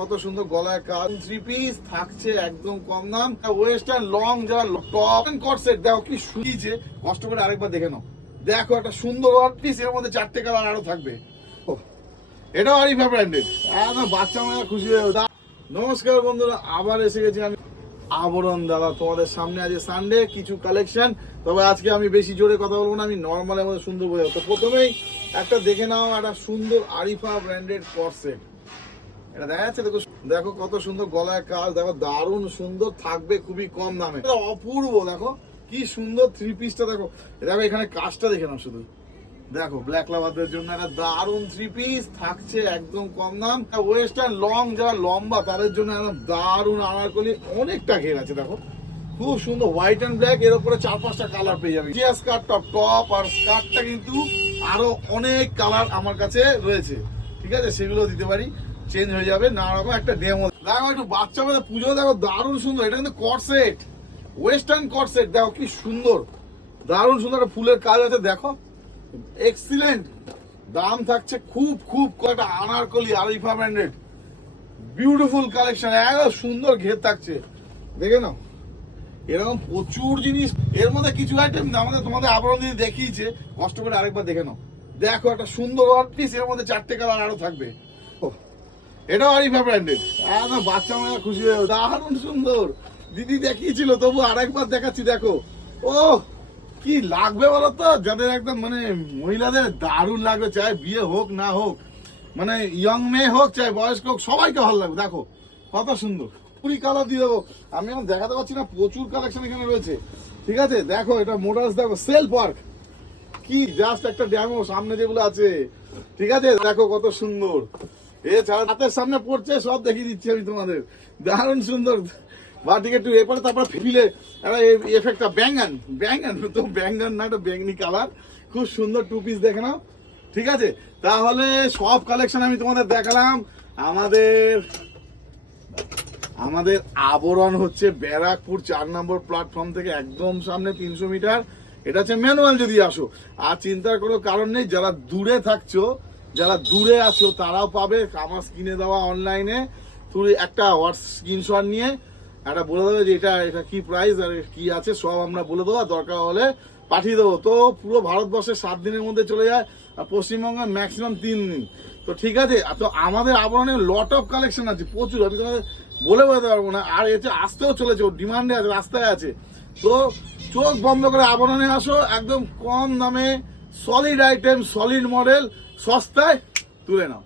কত সুন্দর গলায় কাজ, 3 পিস থাকছে একদম কম দাম। ওয়েস্টার্ন লং যারা টপ এন্ড কট সেট দেখো কি সুইছে, কষ্ট করে আরেকবার দেখে নাও। দেখো একটা সুন্দর ওয়ান পিস, এর মধ্যে 4টে কালার আরো থাকবে। এটাও আরিফা ব্র্যান্ডেড, একদম বাচ্চা মেয়েরা খুশি হয়ে যাবে। নমস্কার বন্ধুরা, আবার এসে গেছি আমি আবরণ দাদা তোমাদের সামনে। আজ সানডে, কিছু কালেকশন। তবে আজকে আমি বেশি জোরে কথা বলবো না, আমি নর্মালের মধ্যে সুন্দর বোঝাবো। তো প্রথমেই একটা দেখে নাও, একটা সুন্দর আরিফা ব্র্যান্ডেড কর্সেট। এটা দেখা যাচ্ছে, দেখো দেখো কত সুন্দর গলায় কাজ, দেখো দারুণ সুন্দর, থাকবে খুবই কম দামে। অপূর্ব, দেখো কি সুন্দর 3 পিসটা। দেখো দেখো এখানে কাজটা দেখে নাও শুধু, দেখো ব্ল্যাক লাভারদের জন্য একটা দারুণ 3 পিস থাকছে একদম কম দাম। ওয়েস্টার্ন লং যারা লম্বা তাদের জন্য একদম দারুণ আনারকলি, অনেকটা ঘের আছে। দেখো খুব সুন্দর হোয়াইট এন্ড ব্ল্যাক, এর উপরে 4-5টা কালার পেয়ে যাবে। স্কার্ট টপ আর স্কার্টটা কিন্তু আরো অনেক কালার আমার কাছে রয়েছে, ঠিক আছে, সেগুলো দিতে পারি, চেঞ্জ হয়ে যাবে। নানা রকম একটা ডেমো দেখো, একটু বাচ্চা মেয়েদের পুজো দেখো, দারুণ সুন্দর। এটা কিন্তু কটসেট, ওয়েস্টার্ন কটসেট, দেখো কি সুন্দর, দারুণ সুন্দর একটা ফুলের কাজ আছে। দেখো এক্সিলেন্ট, দাম থাকছে খুব খুব কয়টা Anarkali Arifa branded, beautiful collection, একদম সুন্দর ঘের থাকছে। দেখে নাও এরকম প্রচুর জিনিস, এর মধ্যে কিছু আইটেম আমাদের তোমাদের আবরণ দিয়ে দেখিয়েছে, কষ্ট করে আরেকবার দেখে নাও। দেখো একটা সুন্দর ওয়ান পিস, এর মধ্যে 4টে কালার আরো থাকবে। এটাও আরিফা ব্র্যান্ডেড, একদম বাচ্চা মেয়েরা খুশি হয়ে যাবে, দারুণ সুন্দর। দিদি দেখিয়েছিল, তবু আরেকবার দেখাচ্ছি। দেখো ও কি লাগবে বলতো, যাদের একদম মানে মহিলাদের দারুণ লাগবে, চাই বিয়ে হোক না হোক, মানে ইয়ং মেয়ে হোক চাই বয়স্ক হোক, সবাইকে ভালো লাগবে। দেখো কত সুন্দর, পুরি কালার দিয়ে দেবো। আমি এখন দেখাতে পারছি না, প্রচুর কালেকশন এখানে রয়েছে, ঠিক আছে। দেখো এটা মোটরস, দেখো সেলফ ওয়ার্ক, কি জাস্ট একটা ড্যামো সামনে যেগুলো আছে, ঠিক আছে। দেখো কত সুন্দর, এছাড়া হাতের সামনে পড়ছে, সব দেখিয়ে দিচ্ছি আমি তোমাদের, দারুণ সুন্দর। বাটিকে একটু এরপরে তারপরে ফিলে একটা এফেক্টটা ব্যাঙ্গান তো ব্যাঙ্গান না, একটা ব্যাঙ্গনি কালার, খুব সুন্দর 2 পিস দেখে নাও, ঠিক আছে। তাহলে সব কালেকশন আমি তোমাদের দেখালাম। আমাদের আবরণ হচ্ছে ব্যারাকপুর 4 নম্বর প্ল্যাটফর্ম থেকে একদম সামনে 300 মিটার। এটা হচ্ছে ম্যানুয়াল, যদি আসো। আর চিন্তার কোনো কারণ নেই, যারা দূরে থাকছো, যারা দূরে আছো তারাও পাবে। আমার স্ক্রিনে দেওয়া অনলাইনে তুমি একটা স্ক্রিনশট নিয়ে একটা বলে দেবে যে এটা কি প্রাইস আর কি আছে, সব আমরা বলে দেবো, দরকার হলে পাঠিয়ে দেবো। তো পুরো ভারতবর্ষে 7 দিনের মধ্যে চলে যায়, আর পশ্চিমবঙ্গে ম্যাক্সিমাম 3 দিন। তো ঠিক আছে, তো আমাদের আবরণে লট অফ কালেকশন আছে প্রচুর, আমি তোমাদের বলে বোঝাতে পারবো না। আর এতে আসতেও চলেছে, ডিমান্ডে আছে, রাস্তায় আছে। তো চোখ বন্ধ করে আবরণে আসো, একদম কম দামে সলিড আইটেম, সলিড মডেল, সস্তায় তুলে নাও।